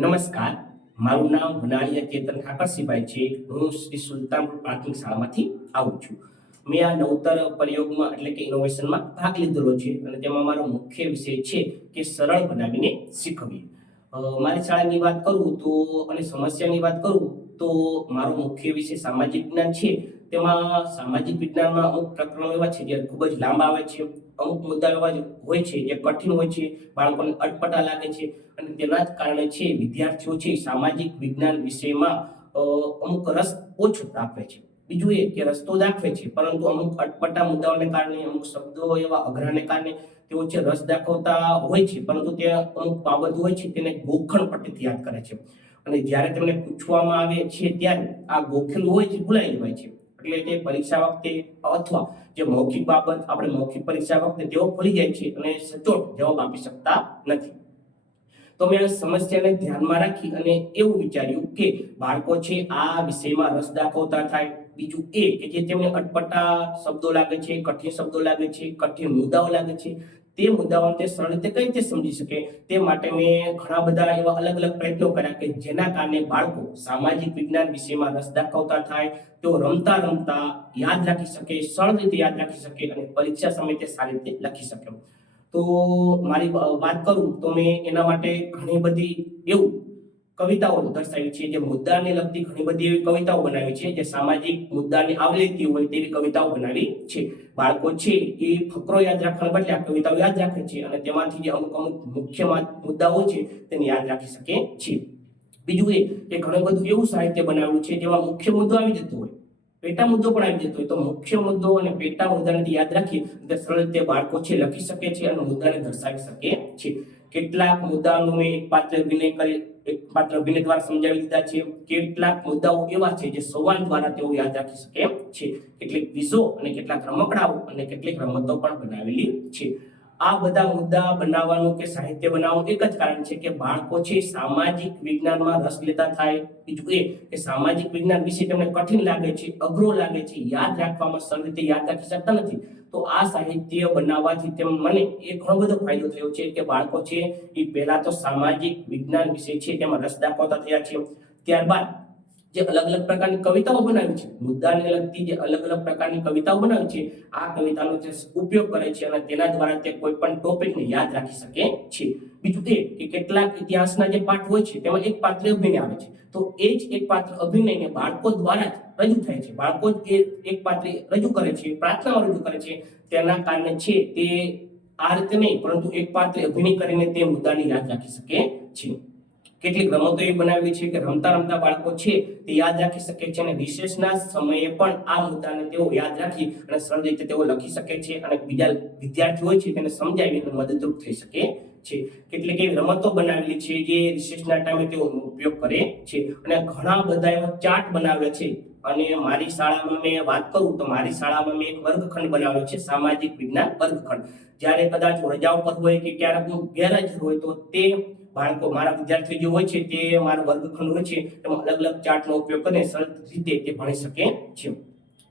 નમસ્કાર, મારું નામ વનાળિયા કેતન ઠાકરસિંહભાઈ છે. હું શ્રી સુલતાનપુર પ્રાથમિક શાળામાંથી આવું છું. મેં આ નવતર પ્રયોગમાં એટલે કે ઇનોવેશનમાં ભાગ લીધેલો છે અને તેમાં મારો મુખ્ય વિષય છે કે સરળ બનાવીને શીખવીએ. મારી શાળાની વાત કરું તો અને સમસ્યાની વાત કરું તો મારો મુખ્ય વિષય સામાજિક વિજ્ઞાન છે. તેમાં સામાજિક વિજ્ઞાનમાં અમુક પ્રકરણો એવા છે જે ખૂબ જ લાંબા આવે છે, અમુક મુદ્દા એવા હોય છે જે કઠિન હોય છે, બાળકોને અટપટા લાગે છે અને તેના જ કારણે છે વિદ્યાર્થીઓ છે સામાજિક વિજ્ઞાન વિષયમાં અમુક રસ ઓછો દાખવે છે. બીજું એ કે રસ્તો દાખવે છે પરંતુ અમુક અટપટા મુદ્દાઓને કારણે, અમુક શબ્દો એવા અઘરાને કારણે તેઓ છે રસ દાખવતા હોય છે પરંતુ તે અમુક બાબતો હોય છે તેને ગોખણ પટ્ટીથી યાદ કરે છે અને જ્યારે તેમને પૂછવામાં આવે છે ત્યારે આ ગોખેલું હોય છે ભૂલાઈ જવાય છે. એટલે તે પરીક્ષા વખતે અથવા જે મૌખિક બાબત આપણે મૌખિક પરીક્ષા વખતે તેઓ ભૂલી જાય છે અને સચોટ જવાબ આપી શકતા નથી. તો મેં આ સમસ્યાને ધ્યાનમાં રાખી અને એવું વિચાર્યું કે બાળકો છે આ વિષયમાં રસ દાખવતા થાય. બીજું એ કે જે તેમને અટપટા શબ્દો લાગે છે, કઠિન શબ્દો લાગે છે, કઠિન મુદ્દાઓ લાગે છે, તે મુદ્દાઓને તે સરળ રીતે કઈ રીતે સમજી શકે તે માટે મેં ઘણા બધા એવા અલગ અલગ પ્રયત્નો કર્યા કે જેના કારણે બાળકો સામાજિક વિજ્ઞાન વિષયમાં રસ દાખવતા થાય, તેઓ રમતા રમતા યાદ રાખી શકે, સરળ રીતે યાદ રાખી શકે અને પરીક્ષા સમયે તે સારી રીતે લખી શકે. તો મારી વાત કરું તો મેં એના માટે ઘણી બધી એવું કવિતાઓ દર્શાવી છે, જે મુદ્દાને લગતી ઘણી બધી એવી કવિતાઓ બનાવી છે જે સામાજિક મુદ્દાને આવરી લેતી હોય તેવી કવિતાઓ બનાવી છે. બાળકો છે એ ફકરો યાદ રાખવાને બદલે આ કવિતાઓ યાદ રાખે છે અને તેમાંથી જે અમુક અમુક મુખ્ય મુદ્દાઓ છે તેને યાદ રાખી શકે છે. બીજું એ કે ઘણું બધું એવું સાહિત્ય બનાવ્યું છે જેમાં મુખ્ય મુદ્દો આવી જતો હોય, પેટા મુદ્દો પણ આવી જતો હોય, તો મુખ્ય મુદ્દો અને પેટા મુદ્દાને યાદ રાખી તો સરળ રીતે બાળકો છે લખી શકે છે અને મુદ્દાને દર્શાવી શકે છે. કેટલાક મુદ્દાઓનું મેં એક પાત્ર અભિનય દ્વારા સમજાવી દીધા છે. કેટલાક મુદ્દાઓ એવા છે જે સવાલ દ્વારા તેઓ યાદ રાખી શકે છે. કેટલીક ક્વિઝો અને કેટલાક રમકડાઓ અને કેટલીક રમતો પણ બનાવેલી છે. આ બધા મુદ્દા બનાવવાનું કે સાહિત્ય બનાવવાનું એક જ કારણ છે કે બાળકો છે સામાજિક વિજ્ઞાનમાં રસ લેતા થાય. બીજું એ કે સામાજિક વિજ્ઞાન વિશે તેમને કઠિન લાગે છે, અઘરો લાગે છે, યાદ રાખવામાં સરળ રીતે યાદ રાખી શકતા નથી. તો આ સાહિત્ય બનાવવાથી મને એ ઘણો બધો ફાયદો થયો છે કે બાળકો છે એ પહેલા તો સામાજિક વિજ્ઞાન વિશે છે તેમાં રસ દાખવતા થયા છે. ત્યારબાદ જે અલગ અલગ પ્રકારની કવિતાઓ બનાવી છે, મુદ્દાને લગતી જે અલગ અલગ પ્રકારની કવિતાઓ બનાવી છે, આ કવિતાનો જે ઉપયોગ કરે છે અને તેના દ્વારા તે કોઈ પણ ટોપિકને યાદ રાખી શકે છે. બીજું એ કે કેટલાક ઇતિહાસના જે પાઠ હોય છે તેમાં એક પાત્ર અભિનય આવે છે, તો એ જ એક પાત્ર અભિનયને બાળકો દ્વારા જ રજૂ થાય છે. બાળકો જ એ એક પાત્ર રજૂ કરે છે, પ્રાર્થનામાં રજૂ કરે છે. તેના કારણે છે તે આ રીતે નહીં પરંતુ એક પાત્ર અભિનય કરીને તે મુદ્દાને યાદ રાખી શકે છે. કેટલીક રમતો એ બનાવી છે કે રમતા રમતા બાળકો છે તે યાદ રાખી શકે છે અને રિસેસના સમયે પણ આ મુદ્દાને તેઓ યાદ રાખી અને સરળ રીતે તેઓ લખી શકે છે અને બીજા વિદ્યાર્થીઓ હોય છે તેને સમજાવી અને મદદરૂપ થઈ શકે છે. કેટલીક એવી રમતો બનાવેલી છે જે રિસેસના ટાઈમે તેઓ ઉપયોગ કરે છે અને ઘણા બધા એવા ચાર્ટ બનાવેલા છે. અને મારી શાળામાં મેં વાત કરું તો મારી શાળામાં મેં એક વર્ગખંડ બનાવ્યો છે, સામાજિક વિજ્ઞાન વર્ગખંડ. જ્યારે કદાચ રજાઓ પર હોય કે ક્યારેક હું ગેરહાજર હોય તો તે બાળકો મારા વિદ્યાર્થીઓ જે હોય છે તે મારા વર્ગખંડ હોય છે તેમાં અલગ અલગ ચાર્ટનો ઉપયોગ કરીને સરળ રીતે તે ભણી શકે છે.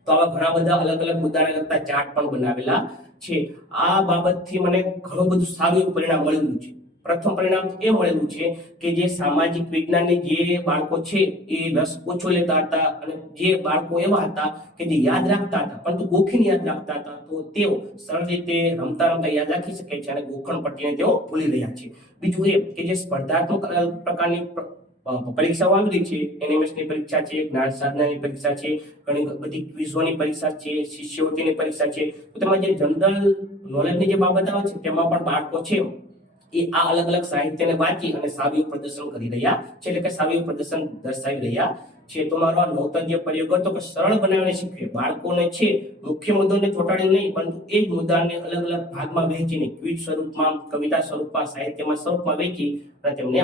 તો આવા ઘણા બધા અલગ અલગ મુદ્દાને લગતા ચાર્ટ પણ બનાવેલા છે. આ બાબતથી મને ઘણું બધું સારું એવું પરિણામ મળેલું છે. પ્રથમ પરિણામ એ મળેલું છે કે જે સામાજિક વિજ્ઞાનની જે બાળકો છે એ રસ ઓછો લેતા હતા અને જે બાળકો એવા હતા કે જે યાદ રાખતા હતા પરંતુ ગોખીને યાદ રાખતા હતા, તો તેઓ સરળ રીતે રમતા રમતા યાદ રાખી શકે છે અને ગોખણ પટ્ટીને તેઓ ભૂલી રહ્યા છે. બીજું એ કે જે સ્પર્ધાત્મક પ્રકારની પરીક્ષાઓ આવી રહી છે, એનએમએસની પરીક્ષા છે, જ્ઞાન સાધનાની પરીક્ષા છે, ઘણી બધી ક્વિઝોની પરીક્ષા છે, શિષ્યવૃત્તિની પરીક્ષા છે, તો તેમાં જે જનરલ નોલેજની જે બાબત આવે છે તેમાં પણ બાળકો છે એ આ અલગ અલગ સાહિત્યને વાંચી અને સારું પ્રદર્શન કરી રહ્યા છે, એટલે કે સારું પ્રદર્શન દર્શાવી રહ્યા છે. તો મારો આ નવતર જે પ્રયોગ હતો કે સરળ બનાવીને શીખવે, બાળકોને છે મુખ્ય મુદ્દાને ચોંટાડી નહીં પરંતુ એ જ મુદ્દાને અલગ અલગ ભાગમાં વહેંચીને ક્વિઝ સ્વરૂપમાં, કવિતા સ્વરૂપમાં, સાહિત્યમાં સ્વરૂપમાં વહેંચી અને તેમને